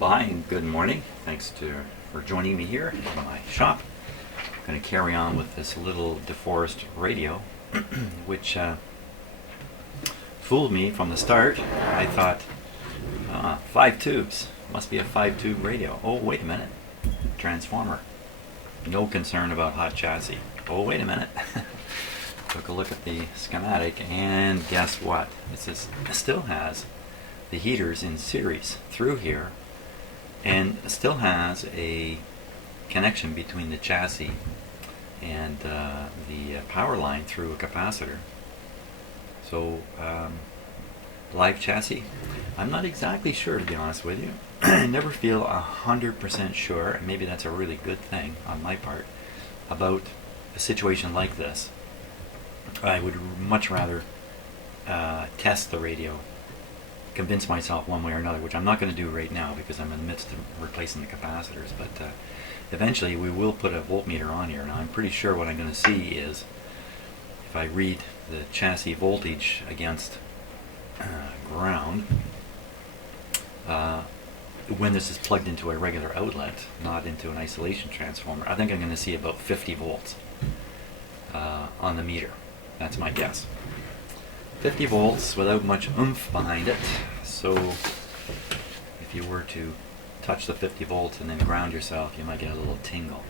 Well, hi and good morning. Thanks for joining me here in my shop. I'm going to carry on with this little Deforest radio, which fooled me from the start. I thought, 5 tubes, must be a 5-tube radio. Oh, wait a minute, transformer. No concern about hot chassis. Oh, wait a minute. Took a look at the schematic, and guess what? It still has the heaters in series through here, and still has a connection between the chassis and the power line through a capacitor. So live chassis, I'm not exactly sure, to be honest with you. I never feel 100% sure, and maybe that's a really good thing on my part, about a situation like this. I would much rather test the radio, convince myself one way or another, which I'm not going to do right now because I'm in the midst of replacing the capacitors, but eventually we will put a voltmeter on here. Now I'm pretty sure what I'm going to see is, if I read the chassis voltage against ground, when this is plugged into a regular outlet, not into an isolation transformer, I think I'm going to see about 50 volts on the meter. That's my guess. 50 volts without much oomph behind it. So if you were to touch the 50 volts and then ground yourself, you might get a little tingle.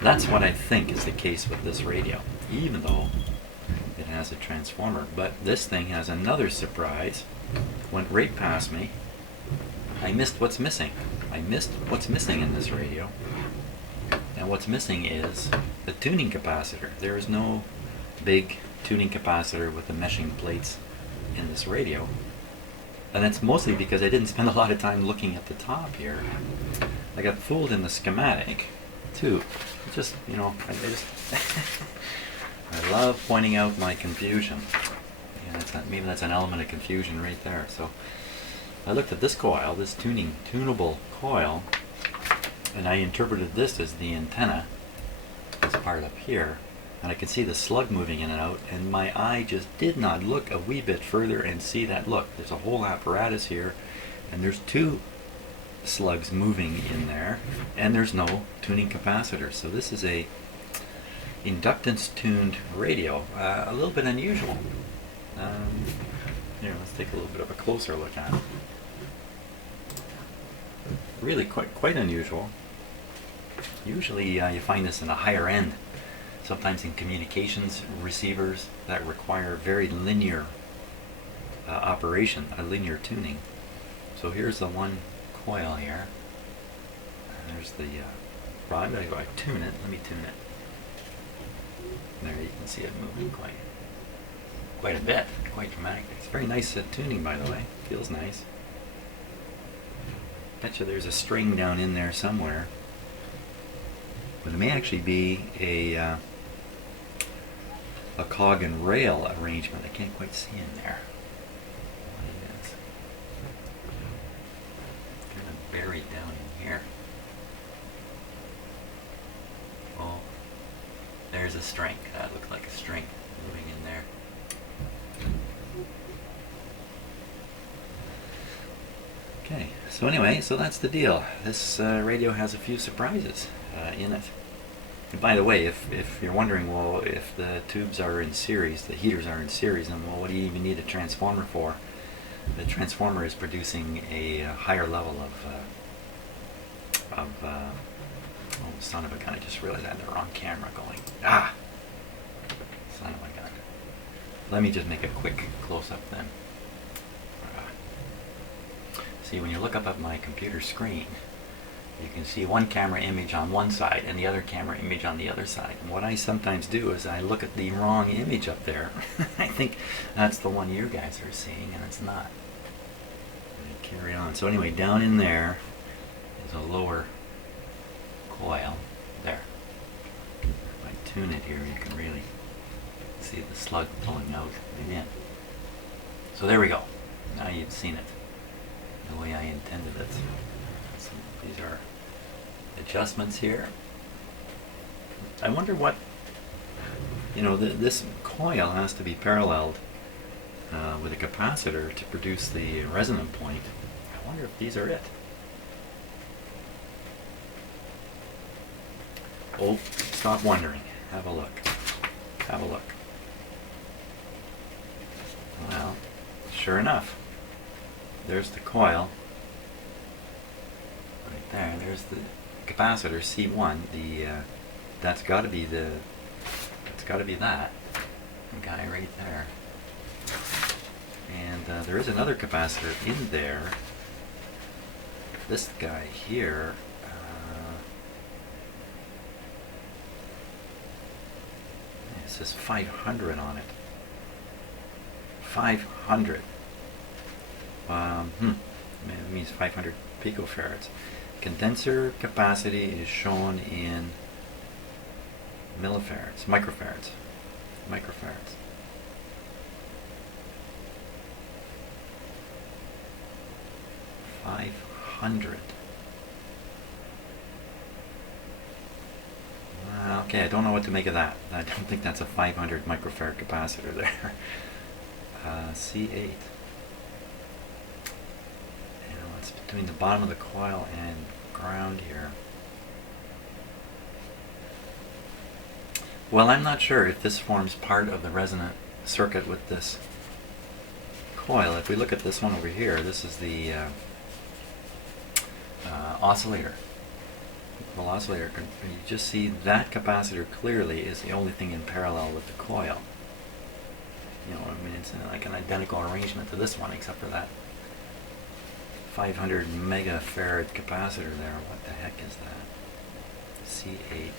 That's what I think is the case with this radio, even though it has a transformer. But this thing has another surprise. Went right past me. I missed what's missing. I missed what's missing in this radio. And what's missing is the tuning capacitor. There is no big tuning capacitor with the meshing plates in this radio. And that's mostly because I didn't spend a lot of time looking at the top here. I got fooled in the schematic too. Just, you know, I love pointing out my confusion. Yeah, maybe that's an element of confusion right there. So I looked at this coil, this tunable coil, and I interpreted this as the antenna, this part up here, and I could see the slug moving in and out, and my eye just did not look a wee bit further and see that. Look, there's a whole apparatus here, and there's two slugs moving in there, and there's no tuning capacitor. So this is a inductance tuned radio, a little bit unusual. Here, let's take a little bit of a closer look at it. Really quite unusual. Usually you find this in a higher end, sometimes in communications receivers that require very linear operation, a linear tuning. So here's the one coil here. And there's the rod. I'm going to go tune it. Let me tune it. There you can see it moving quite a bit, quite dramatic. It's very nice tuning, by the way. Feels nice. Betcha there's a string down in there somewhere. But it may actually be a cog and rail arrangement. I can't quite see in there what it is. Kind of buried down in here. Oh, there's a string. That looked like a string moving in there. Okay, so anyway, so that's the deal. This radio has a few surprises in it. And by the way, if you're wondering, well, if the tubes are in series, the heaters are in series, then well, what do you even need a transformer for? The transformer is producing a higher level of oh, son of a gun, I just realized I had the wrong camera going. Ah! Son of a gun. Let me just make a quick close-up then. See, when you look up at my computer screen, you can see one camera image on one side and the other camera image on the other side. And what I sometimes do is I look at the wrong image up there. I think that's the one you guys are seeing, and it's not. Carry on. So anyway, down in there is a lower coil. There. If I tune it here, you can really see the slug pulling out again. So there we go. Now you've seen it the way I intended it. So these are adjustments here. I wonder what, you know, this coil has to be paralleled with a capacitor to produce the resonant point. I wonder if these are it. Oh, stop wondering. Have a look. Have a look. Well, sure enough, there's the coil. Right there. There's the capacitor C1. That's got to be that guy right there. And there is another capacitor in there. This guy here. It says 500 on it. 500. It means 500 picofarads. Condenser capacity is shown in millifarads, microfarads. 500. Okay, I don't know what to make of that. I don't think that's a 500 microfarad capacitor there. C8. It's between the bottom of the coil and ground here. Well, I'm not sure if this forms part of the resonant circuit with this coil. If we look at this one over here, this is the oscillator. Well, oscillator, you just see that capacitor clearly is the only thing in parallel with the coil. You know, I mean, it's like an identical arrangement to this one, except for that 500 megafarad capacitor there. What the heck is that? C8.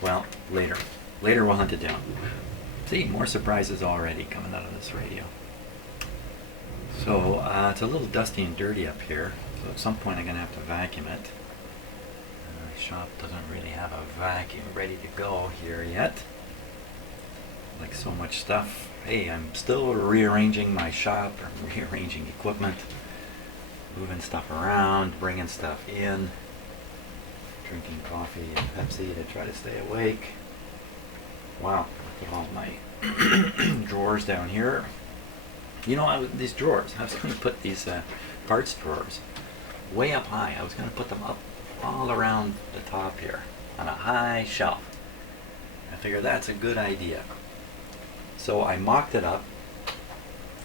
Well, later we'll hunt it down. See, more surprises already coming out of this radio. So it's a little dusty and dirty up here. So at some point I'm going to have to vacuum it. My shop doesn't really have a vacuum ready to go here yet. Like so much stuff. Hey, I'm still rearranging my shop, or rearranging equipment, moving stuff around, bringing stuff in, drinking coffee and Pepsi to try to stay awake. Wow, look at all my drawers down here. You know, these drawers, I was going to put these parts drawers way up high. I was going to put them up all around the top here on a high shelf. I figured that's a good idea. So I mocked it up,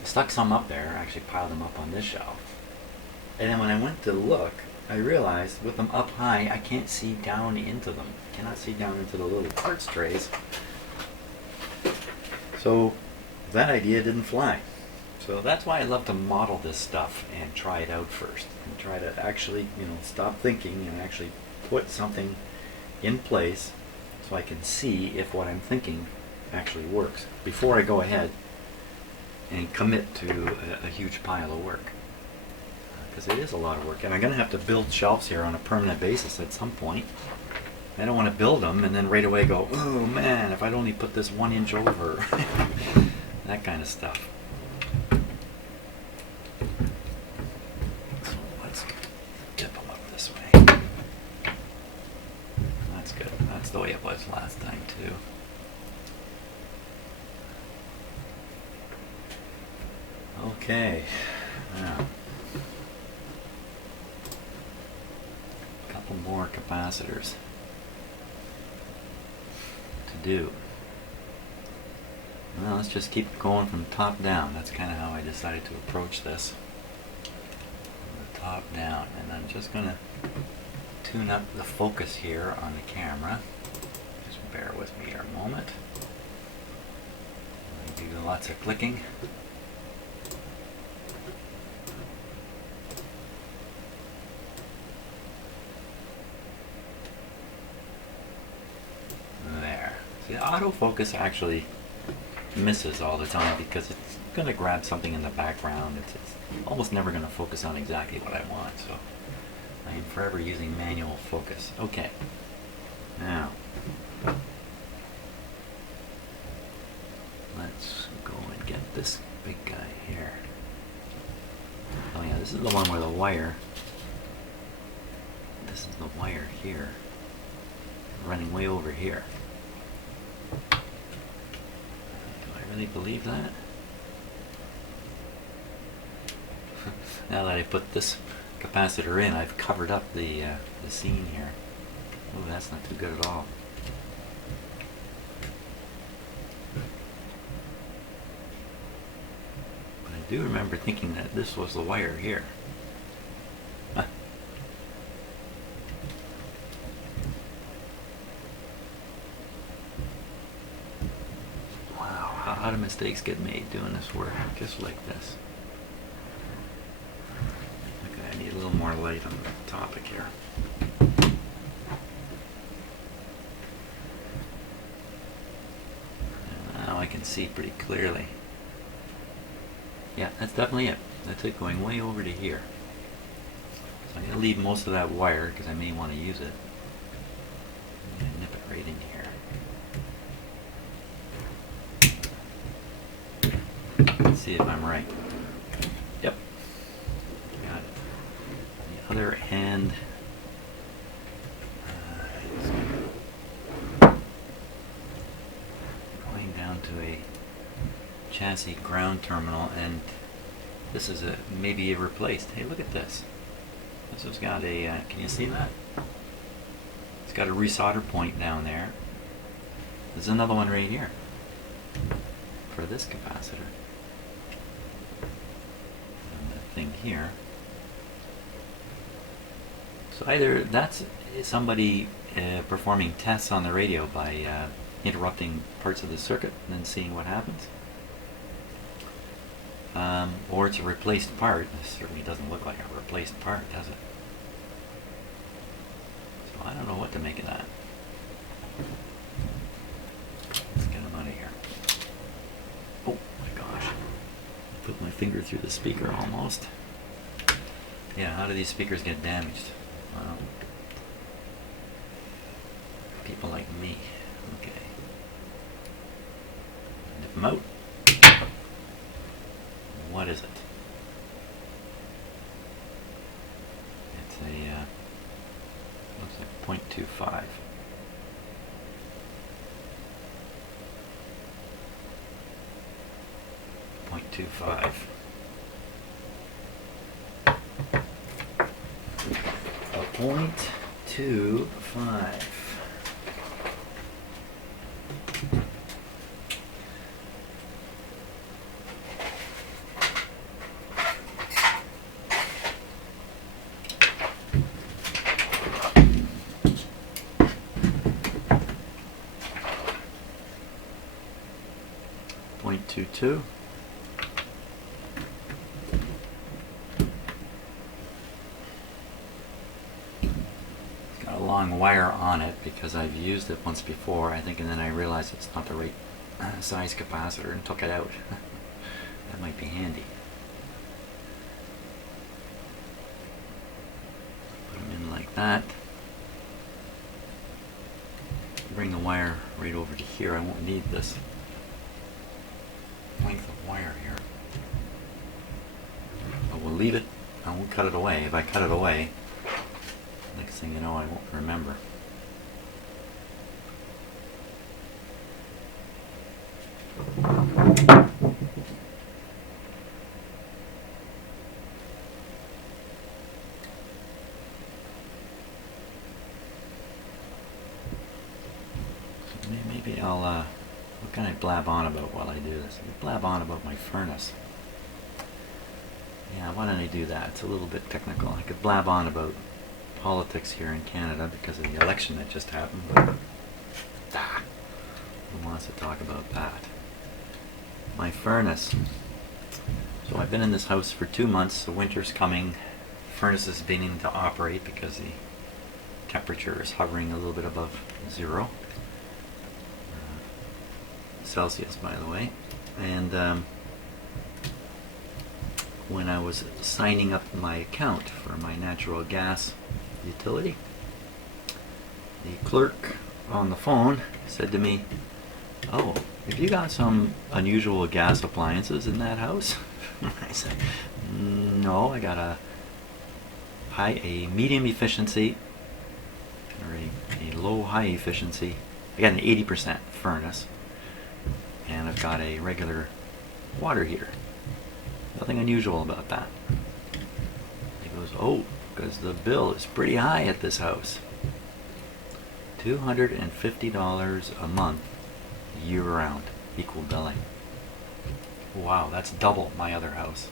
stuck some up there, actually piled them up on this shelf. And then when I went to look, I realized with them up high, I can't see down into them. I cannot see down into the little parts trays. So that idea didn't fly. So that's why I love to model this stuff and try it out first. And try to actually, stop thinking and actually put something in place so I can see if what I'm thinking actually works before I go ahead and commit to a huge pile of work. Because it is a lot of work. And I'm going to have to build shelves here on a permanent basis at some point. I don't want to build them and then right away go, oh man, if I'd only put this 1 inch over. That kind of stuff. So let's dip them up this way. That's good. That's the way it was last time too. Okay. Now, a couple more capacitors to do. Well, let's just keep going from top down. That's kind of how I decided to approach this. From the top down. And I'm just going to tune up the focus here on the camera. Just bear with me here a moment. I do lots of clicking. There. See, the autofocus actually misses all the time because it's going to grab something in the background. It's almost never going to focus on exactly what I want, so I am forever using manual focus. Okay, now let's go and get this big guy here. Oh yeah, this is the one where the wire, this is the wire here, running way over here. Really believe that? Now that I put this capacitor in, I've covered up the scene here. Oh, that's not too good at all. But I do remember thinking that this was the wire here. Huh. Wow, how do mistakes get made doing this work just like this? Okay, I need a little more light on the topic here. Now I can see pretty clearly. Yeah, that's definitely it. That's it, going way over to here. So I'm going to leave most of that wire because I may want to use it. I'm going to nip it right in here. Let's see if I'm right. Yep. Got it. On the other hand, going down to a chassis ground terminal, and this is maybe replaced. Hey, look at this. This has got a, can you see that? It's got a resolder point down there. There's another one right here for this capacitor. And that thing here. So either that's somebody performing tests on the radio by interrupting parts of the circuit and then seeing what happens. Or it's a replaced part. This certainly doesn't look like a replaced part, does it? So I don't know what to make of that. Let's get him out of here. Oh my gosh. I put my finger through the speaker almost. Yeah, how do these speakers get damaged? Well, people like me. Okay. Nip them out. What is it? It's a, looks like 0.25. A 0.25. .22. It's got a long wire on it because I've used it once before, I think, and then I realized it's not the right size capacitor and took it out. That might be handy. Put them in like that. Bring the wire right over to here. I won't need this length of wire here. But we'll leave it. I won't cut it away. If I cut it away, next thing you know, I won't remember. So maybe I'll what can I blab on about while I do this? I blab on about my furnace. Yeah, why don't I do that? It's a little bit technical. I could blab on about politics here in Canada because of the election that just happened, but who wants to talk about that? My furnace. So I've been in this house for 2 months. The winter's coming. The furnace is beginning to operate because the temperature is hovering a little bit above 0. Celsius, by the way. And when I was signing up my account for my natural gas utility, the clerk on the phone said to me, "Oh, have you got some unusual gas appliances in that house?" I said, "No, I got a medium efficiency or a low high efficiency. I got an 80% furnace. And I've got a regular water heater. Nothing unusual about that." He goes, "Oh, because the bill is pretty high at this house." $250 a month year-round, equal billing. Wow, that's double my other house.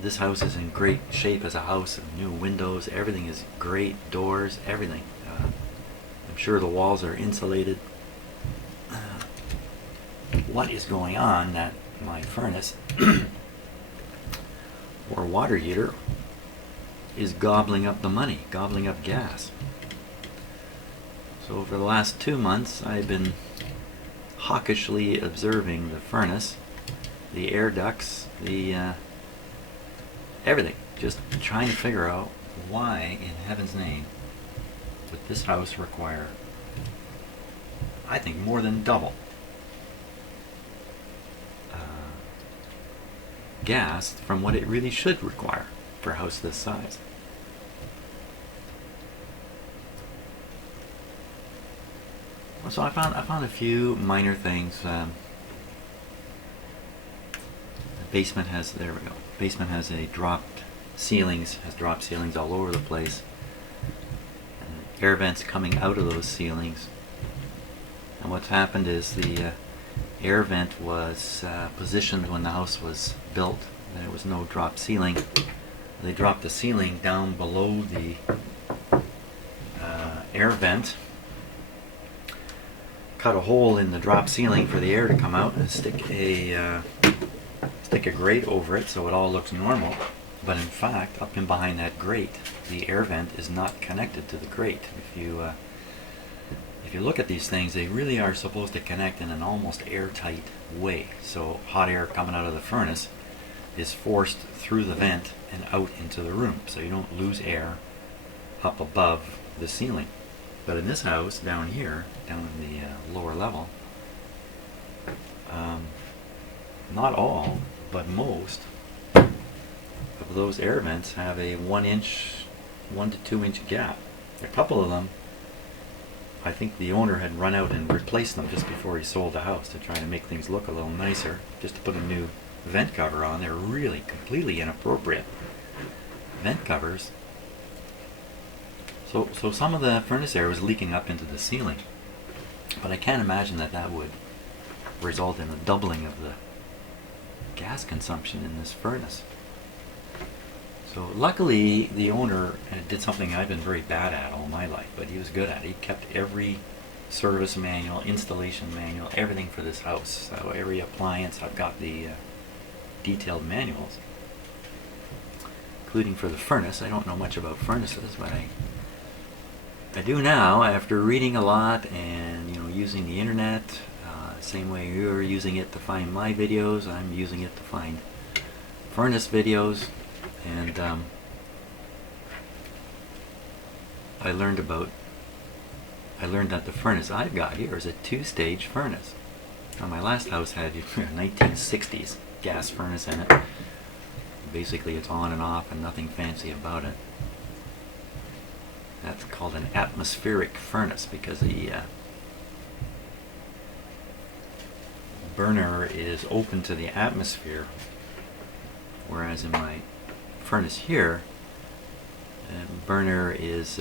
This house is in great shape as a house. New windows, everything is great. Doors, everything. I'm sure the walls are insulated. What is going on that my furnace or water heater is gobbling up the money, gobbling up gas? So for the last 2 months I've been hawkishly observing the furnace, the air ducts, the everything, just trying to figure out why in heaven's name would this house require, I think, more than double gas from what it really should require for a house this size. So I found a few minor things. The basement has, there we go. Basement has dropped ceilings all over the place. And air vents coming out of those ceilings. And what's happened is the air vent was positioned when the house was built. There was no drop ceiling. They dropped the ceiling down below the air vent, cut a hole in the drop ceiling for the air to come out, and stick a grate over it so it all looks normal. But in fact, up in behind that grate, the air vent is not connected to the grate. If you look at these things, they really are supposed to connect in an almost airtight way. So hot air coming out of the furnace is forced through the vent and out into the room, so you don't lose air up above the ceiling. But in this house, down here, down in the lower level, not all, but most of those air vents have a 1 to 2 inch gap. A couple of them, I think the owner had run out and replaced them just before he sold the house to try to make things look a little nicer, just to put a new vent cover on. They're really completely inappropriate vent covers. So some of the furnace air was leaking up into the ceiling, but I can't imagine that would result in a doubling of the gas consumption in this furnace. So luckily the owner did something I've been very bad at all my life, but he was good at it. He kept every service manual, installation manual, everything for this house. So every appliance, I've got the detailed manuals, including for the furnace. I don't know much about furnaces, but I do now after reading a lot and using the internet. Same way you're using it to find my videos, I'm using it to find furnace videos. And I learned that the furnace I've got here is a 2-stage furnace. Now my last house had a 1960s gas furnace in it. Basically it's on and off and nothing fancy about it. That's called an atmospheric furnace because the burner is open to the atmosphere, whereas in my furnace here, the burner is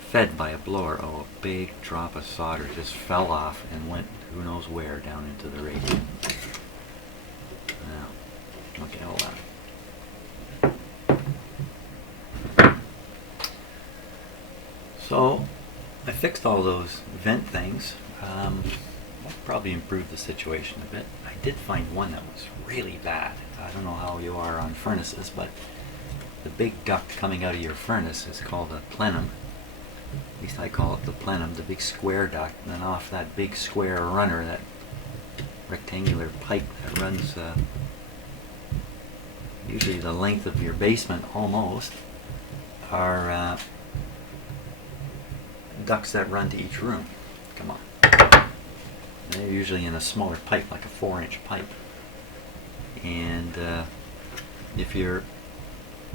fed by a blower. Oh, a big drop of solder just fell off and went who knows where down into the radiator. Now, look at all that. So, I fixed all those vent things. That probably improved the situation a bit. I did find one that was really bad. I don't know how you are on furnaces, but the big duct coming out of your furnace is called a plenum. At least I call it the plenum, the big square duct. And then off that big square runner, that rectangular pipe that runs usually the length of your basement almost, are ducts that run to each room. Come on. They're usually in a smaller pipe, like a 4-inch pipe. And if your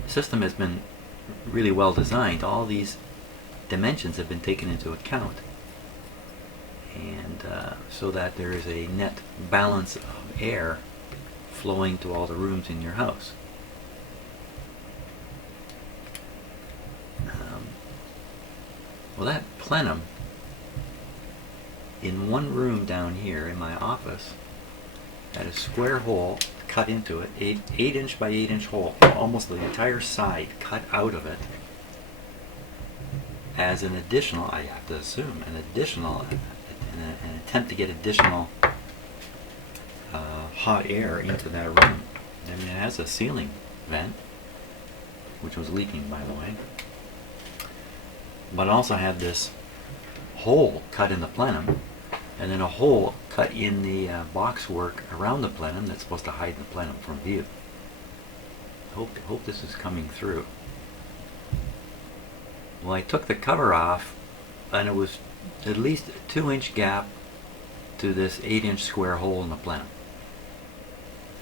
system has been really well designed, all these dimensions have been taken into account, and so that there is a net balance of air flowing to all the rooms in your house. Well, that plenum in one room down here in my office had a square hole cut into it, 8-inch by 8-inch hole, almost the entire side cut out of it, as an additional, I have to assume, an attempt to get additional hot air into that room. I mean, it has a ceiling vent, which was leaking, by the way, but also had this hole cut in the plenum, and then a hole cut in the boxwork around the plenum that's supposed to hide the plenum from view. Hope this is coming through. Well, I took the cover off, and it was at least a 2-inch gap to this 8-inch square hole in the plenum.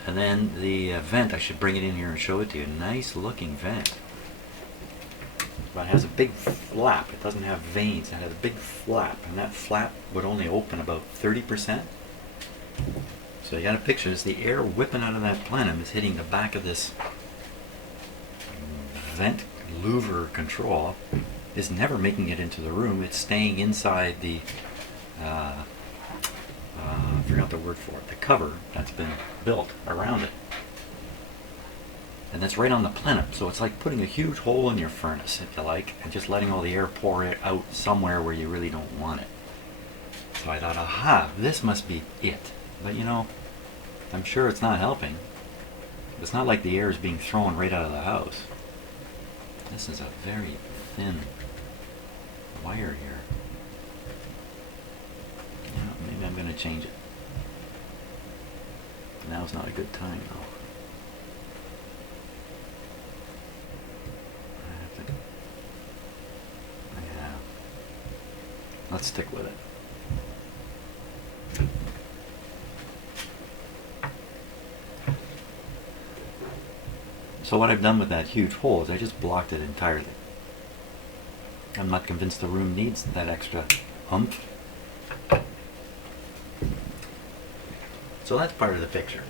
And then the vent, I should bring it in here and show it to you. Nice looking vent. But it has a big flap. It doesn't have vanes. It has a big flap, and that flap would only open about 30%. So you got a picture. As the air whipping out of that plenum is hitting the back of this vent louver control, is never making it into the room. It's staying inside the I forgot the word for it, the cover that's been built around it. And that's right on the plenum, so it's like putting a huge hole in your furnace, if you like, and just letting all the air pour it out somewhere where you really don't want it. So I thought, aha, this must be it. But you know, I'm sure it's not helping. It's not like the air is being thrown right out of the house. This is a very thin wire here. Yeah, maybe I'm going to change it. Now's not a good time, though. Yeah. Let's stick with it. So what I've done with that huge hole is I just blocked it entirely. I'm not convinced the room needs that extra oomph. So that's part of the picture.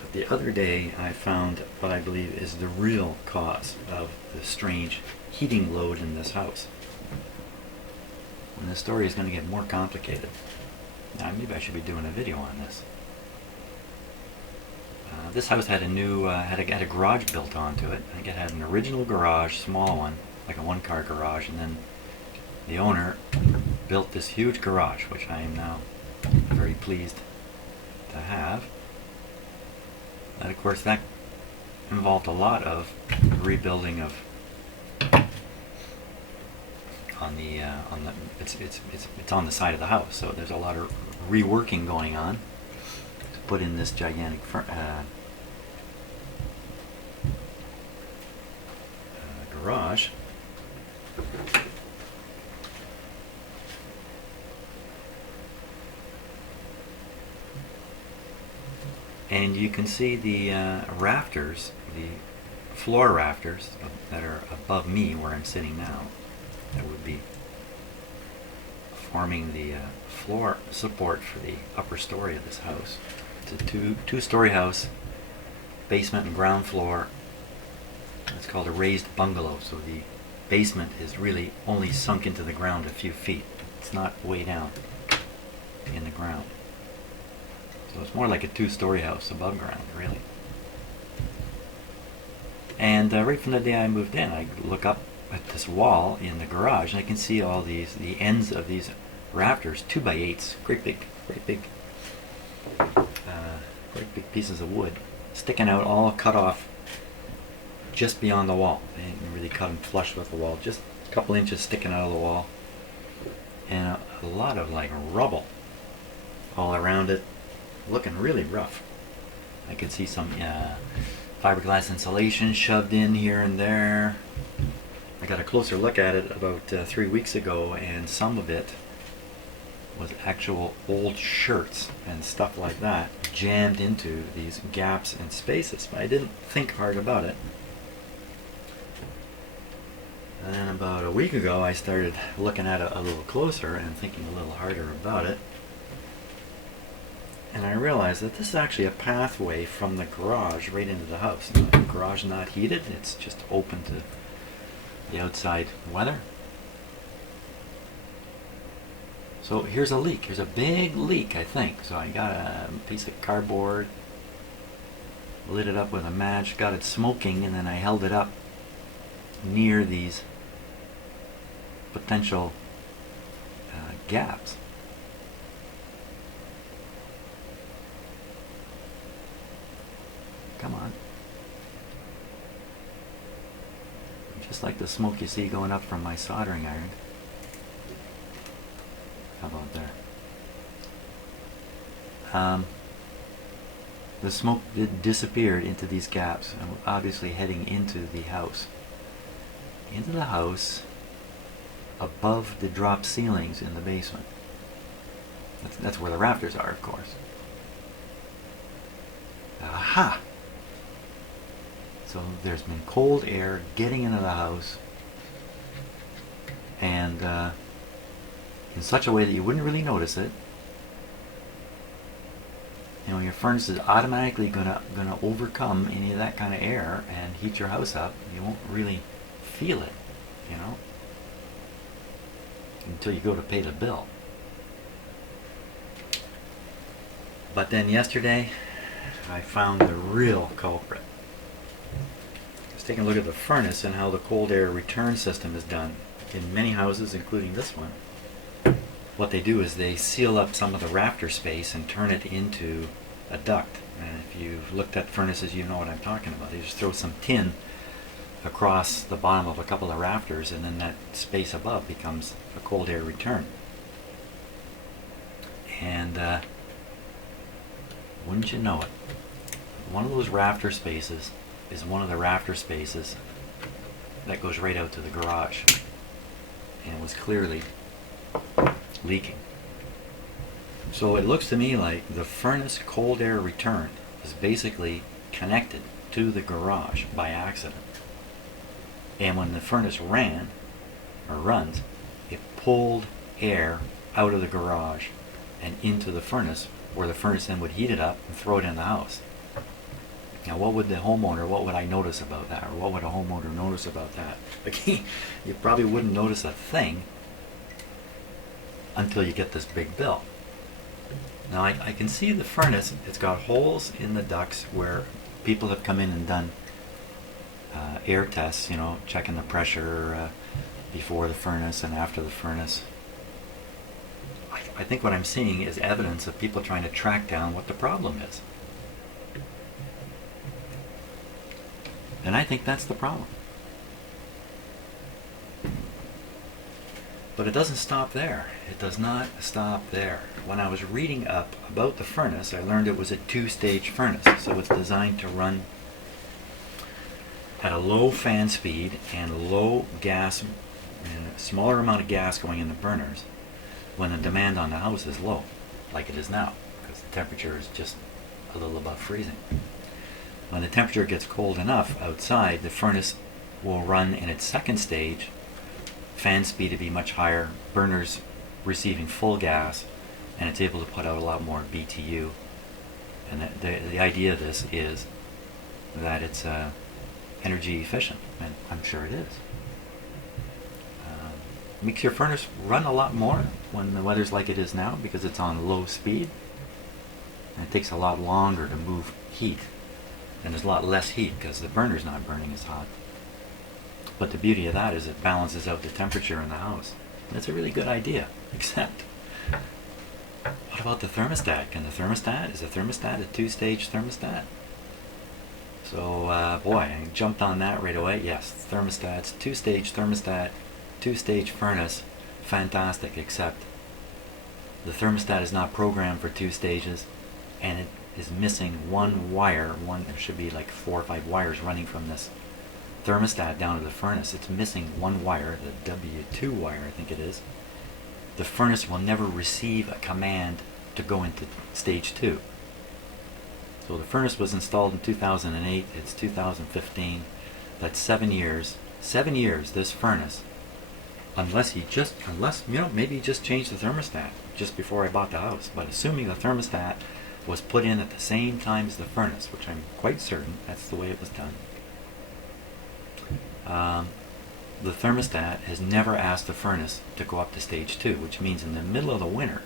But the other day I found what I believe is the real cause of the strange heating load in this house. And the story is going to get more complicated. Now maybe I should be doing a video on this. This house had a new, had a garage built onto it. I think it had an original garage, small one, like a one-car garage, and then the owner built this huge garage, which I am now very pleased to have. And of course that involved a lot of rebuilding of it's on the side of the house, so there's a lot of reworking going on to put in this gigantic garage. And you can see the rafters, the floor rafters that are above me where I'm sitting now, that would be forming the floor support for the upper story of this house. It's a two-story house, basement and ground floor. It's called a raised bungalow, so the basement is really only sunk into the ground a few feet. It's not way down in the ground. So it's more like a two-story house above ground, really. And right from the day I moved in, I look up at this wall in the garage, and I can see all the ends of these rafters, 2x8s, great big pieces of wood, sticking out, all cut off just beyond the wall. They didn't really cut them flush with the wall, just a couple inches sticking out of the wall, and a lot of like rubble all around it, looking really rough. I could see some fiberglass insulation shoved in here and there. I got a closer look at it about 3 weeks ago, and some of it was actual old shirts and stuff like that jammed into these gaps and spaces, but I didn't think hard about it. And then about a week ago I started looking at it a little closer and thinking a little harder about it, and I realized that this is actually a pathway from the garage right into the house. The garage is not heated, it's just open to the outside weather. So here's a leak. Here's a big leak, I think. So I got a piece of cardboard, lit it up with a match, got it smoking, and then I held it up near these potential gaps. Come on. Just like the smoke you see going up from my soldering iron. How about there? The smoke disappeared into these gaps, and we're obviously heading into the house. Into the house above the drop ceilings in the basement. That's where the rafters are, of course. Aha! So there's been cold air getting into the house, and in such a way that you wouldn't really notice it. You know, your furnace is automatically gonna overcome any of that kind of air and heat your house up. You won't really feel it, you know, until you go to pay the bill. But then yesterday, I found the real culprit. Let's take a look at the furnace and how the cold air return system is done. In many houses, including this one, what they do is they seal up some of the rafter space and turn it into a duct. And if you've looked at furnaces, you know what I'm talking about. They just throw some tin across the bottom of a couple of rafters, and then that space above becomes a cold air return. And wouldn't you know it, one of those rafter spaces is one of the rafter spaces that goes right out to the garage, and it was clearly leaking. So it looks to me like the furnace cold air return is basically connected to the garage by accident. And when the furnace ran, or runs, it pulled air out of the garage and into the furnace, where the furnace then would heat it up and throw it in the house. Now what would I notice about that? Or what would a homeowner notice about that? You probably wouldn't notice a thing until you get this big bill. Now I can see the furnace, it's got holes in the ducts where people have come in and done air tests, you know, checking the pressure before the furnace and after the furnace. I think what I'm seeing is evidence of people trying to track down what the problem is. And I think that's the problem. But it doesn't stop there. It does not stop there. When I was reading up about the furnace, I learned it was a two-stage furnace. So it's designed to run at a low fan speed and low gas, and a smaller amount of gas going in the burners when the demand on the house is low, like it is now, because the temperature is just a little above freezing. When the temperature gets cold enough outside, the furnace will run in its second stage, fan speed to be much higher, burners receiving full gas, and it's able to put out a lot more BTU. And the idea of this is that it's energy efficient, and I'm sure it is. Makes your furnace run a lot more when the weather's like it is now, because it's on low speed, and it takes a lot longer to move heat, and there's a lot less heat because the burner's not burning as hot. But the beauty of that is it balances out the temperature in the house. That's a really good idea, except what about the thermostat? Is the thermostat a two-stage thermostat? So boy, I jumped on that right away. Yes, thermostat's two-stage thermostat, two-stage furnace, fantastic, except the thermostat is not programmed for two stages, and it is missing one wire. There should be like 4 or 5 wires running from this thermostat down to the furnace. It's missing one wire, the W2 wire, I think it is. The furnace will never receive a command to go into stage 2. So the furnace was installed in 2008. It's 2015. That's 7 years. 7 years this furnace, unless maybe he just changed the thermostat just before I bought the house. But assuming the thermostat was put in at the same time as the furnace, which I'm quite certain that's the way it was done. the thermostat has never asked the furnace to go up to stage 2, which means in the middle of the winter,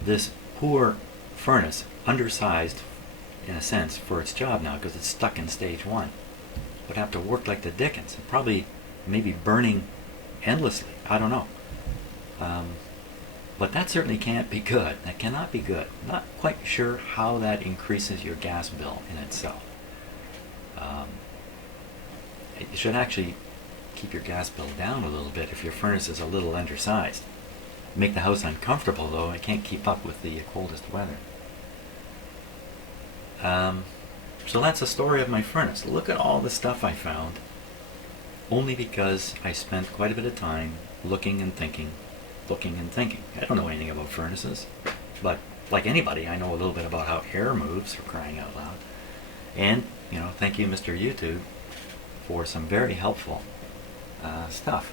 this poor furnace, undersized in a sense for its job now because it's stuck in stage 1, would have to work like the dickens, and probably maybe burning endlessly. I don't know. But that certainly can't be good. That cannot be good. Not quite sure how that increases your gas bill in itself. It should actually keep your gas bill down a little bit if your furnace is a little undersized. Make the house uncomfortable though. It can't keep up with the coldest weather. So that's the story of my furnace. Look at all the stuff I found, only because I spent quite a bit of time looking and thinking. I don't know anything about furnaces, but like anybody, I know a little bit about how air moves, for crying out loud. And, you know, thank you, Mr. YouTube, for some very helpful stuff.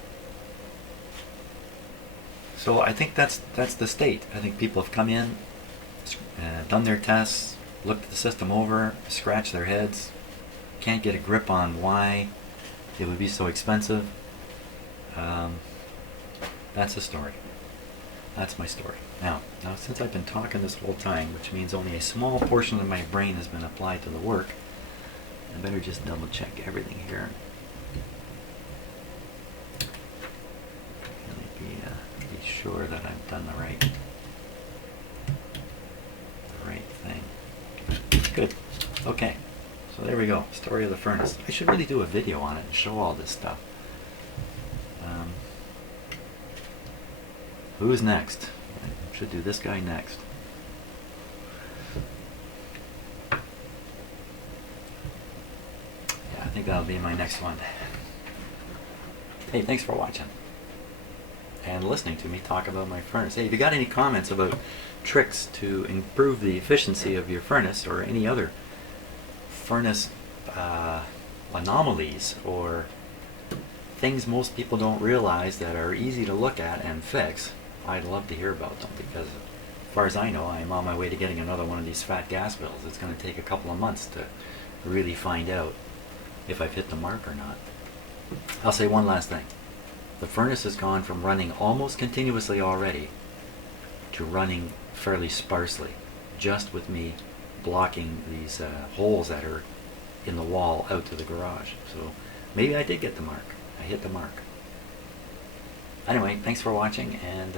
So I think that's the state. I think people have come in, done their tests, looked the system over, scratched their heads, can't get a grip on why it would be so expensive. That's the story. That's my story. Now, since I've been talking this whole time, which means only a small portion of my brain has been applied to the work, I better just double check everything here. Let me be sure that I've done the right thing. Good. Okay. So there we go. Story of the furnace. I should really do a video on it and show all this stuff. Who's next? I should do this guy next. Yeah, I think that'll be my next one. Hey, thanks for watching and listening to me talk about my furnace. Hey, if you got any comments about tricks to improve the efficiency of your furnace or any other furnace anomalies or things most people don't realize that are easy to look at and fix, I'd love to hear about them, because as far as I know, I'm on my way to getting another one of these fat gas bills. It's going to take a couple of months to really find out if I've hit the mark or not. I'll say one last thing. The furnace has gone from running almost continuously already to running fairly sparsely, just with me blocking these holes that are in the wall out to the garage. So maybe I did get the mark. I hit the mark. Anyway, thanks for watching, and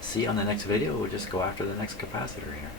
see you on the next video. We'll just go after the next capacitor here.